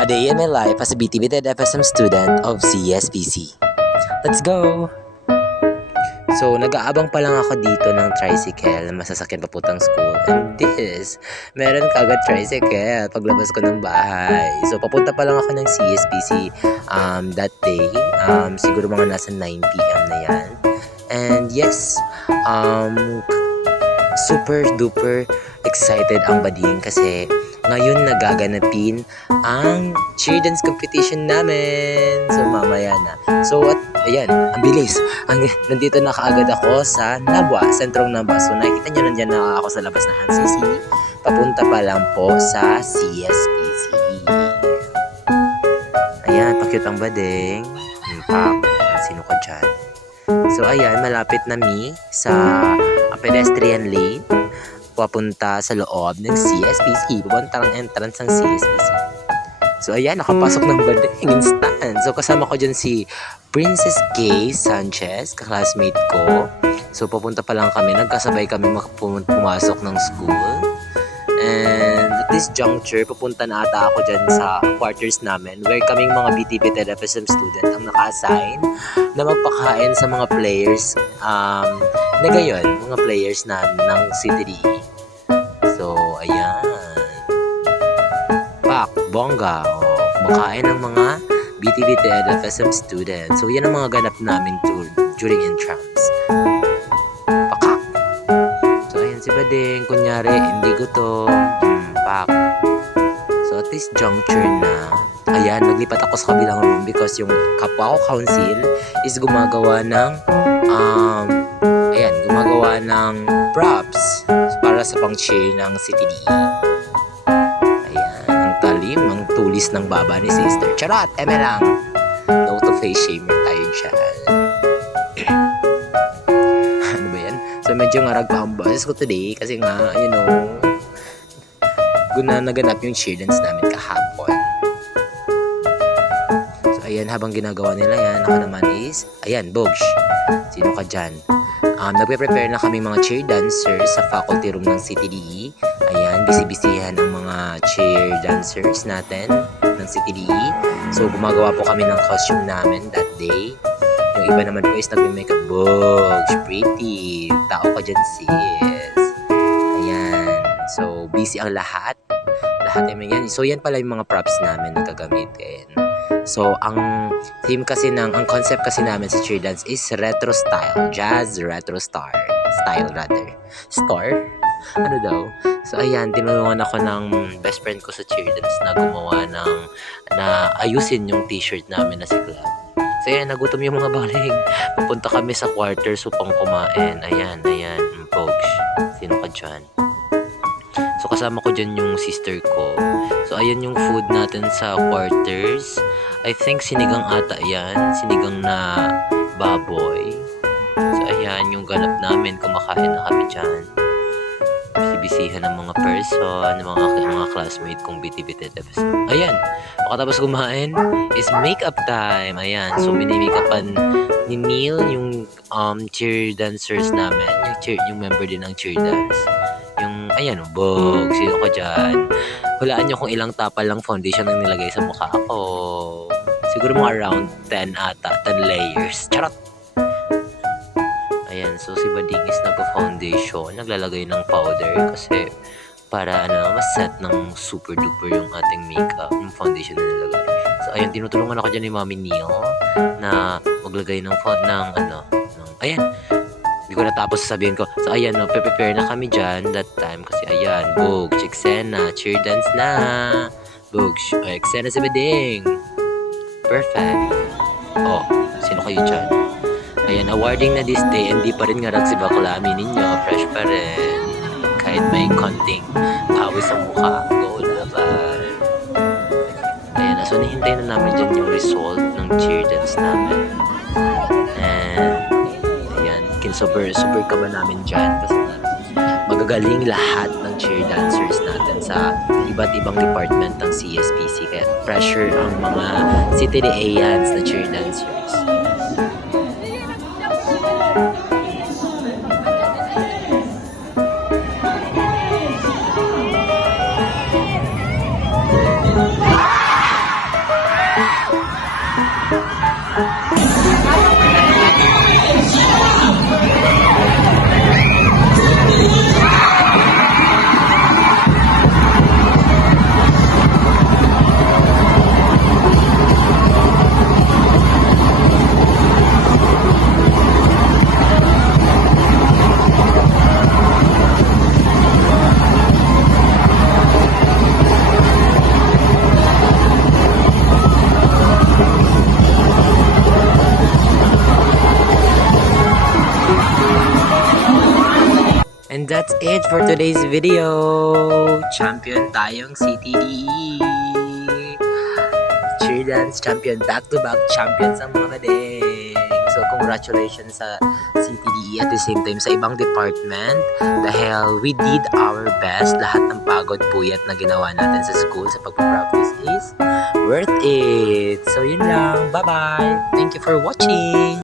A day in my life as a BTV FSM student of CSPC. Let's go! So, nag-aabang pa lang ako dito ng tricycle na masasakyan papuntang school. And this, meron kagad tricycle paglabas ko ng bahay. So, papunta pa lang ako ng CSPC that day. Siguro mga nasa 9 PM na yan. And yes, super duper excited ang bading kasi ngayon nagaganapin ang cheer dance competition namin. So mamaya na. So ayan, ang bilis. Nandito na kaagad ako sa Nabwa, sentrong Nabwa. So nakikita nyo nandiyan na ako sa labas ng NCC. Papunta pa lang po sa CSPC. Ayan, pa-cute ang bading. Pak, sino ka dyan? So ayan, malapit na sa pedestrian lane papunta sa loob ng CSPC. Pupunta ang entrance ng CSPC. So ayan, nakapasok ng bading instant. So kasama ko dyan si Princess Kay Sanchez, kaklasmate ko. So papunta pa lang kami, nagkasabay kami pumasok ng school. And at this juncture, pupunta na ata ako dyan sa quarters namin where kaming mga BTV FSM student ang naka-assign na magpakain sa mga players na gayon, mga players ng City. So, ayan. Pak, bongga. Kumakain ng mga BTV FSM students. So, yan ang mga ganap namin during intrams. Pakak. So, ayan si Bading. Kunyari, hindi gutom. Pak. So, at this juncture na, ayan, naglipat ako sa kabilang room because yung kapwa ko council is gumagawa ng props para sa pang-cheer ng CTDE. Ayan, ang talim, ang tulis ng baba ni sister. Charot! Eme lang! No to face shamer tayo dyan. Ano ba yan? So medyo ngarag pa ang boses ko today kasi nga, naganap yung cheer dance namin kahapon. So ayan, habang ginagawa nila yan, ako naman is, ayan, Bogsh. Sino ka dyan? Nagpe-prepare na kami mga cheer dancers sa faculty room ng CTDE. Ayan, busy-busyhan ang mga cheer dancers natin ng CTDE. So, gumagawa po kami ng costume namin that day. Yung iba naman po is nagme-makeup. Bogs, pretty. Tao ka dyan, sis. Ayan. So, busy ang lahat. Lahat ay yan. So, yan pala yung mga props namin na gagamitin. So, ang concept kasi namin sa cheer dance is retro style. Jazz retro style rather. Store? Ano daw? So, ayan, tinulungan ako ng best friend ko sa cheer dance na gumawa na ayusin yung t-shirt namin na si Club. So, ayan, nagutom yung mga baling. Pupunta kami sa quarters upang kumain. Ayan, folks. Sino ka dyan? So, kasama ko dyan yung sister ko. So, ayan yung food natin sa quarters. I think sinigang ata yan. Sinigang na baboy. So, ayan yung ganap namin. Kumakain na kami dyan. Bisibisihan ng mga person, ng mga classmate kong BTV-TFS. Ayan. Pagkatapos kumain is makeup time. Ayan. So, mini-makeupan ni Neil yung cheer dancers namin. Yung member din ng cheer dance. Ayan, Bog, sino ka dyan? Hulaan nyo kung ilang tapal lang foundation ang nilagay sa mukha ko. Siguro mga around 10 ata, 10 layers. Charot! Ayan, so si Bading is nagpa-foundation, naglalagay ng powder kasi para mas-set ng super duper yung ating makeup, yung foundation na nilagay. So ayun, tinutulungan ako dyan ni Mami Neo na maglagay ayan, hindi ko natapos sasabihin ko. So, ayan, prepare na kami dyan that time. Kasi, ayan, Bog, Chiksena, cheer dance na. Bog, Chiksena si Bading. Perfect. Oh, sino kayo dyan? Ayan, awarding na this day. Hindi pa rin ngarag si bakla. Aminin nyo, fresh pa rin. Kahit may konting pawis sa mukha. Go, laban. Ayan, so nihintay na namin dyan yung result ng cheer dance namin. Super kaba namin dyan kasi magagaling lahat ng cheer dancers natin sa iba't ibang department ng CSPC kaya pressure ang mga CTDAians na cheer dancers. that's it for today's video. Champion tayong CTDE. Cheer dance champion. Back-to-back champions ang mga badeng. So, congratulations sa CTDE at the same time sa ibang department dahil we did our best. Lahat ng pagod puyat na ginawa natin sa school sa pag-practice is worth it. So, yun lang. Bye-bye. Thank you for watching.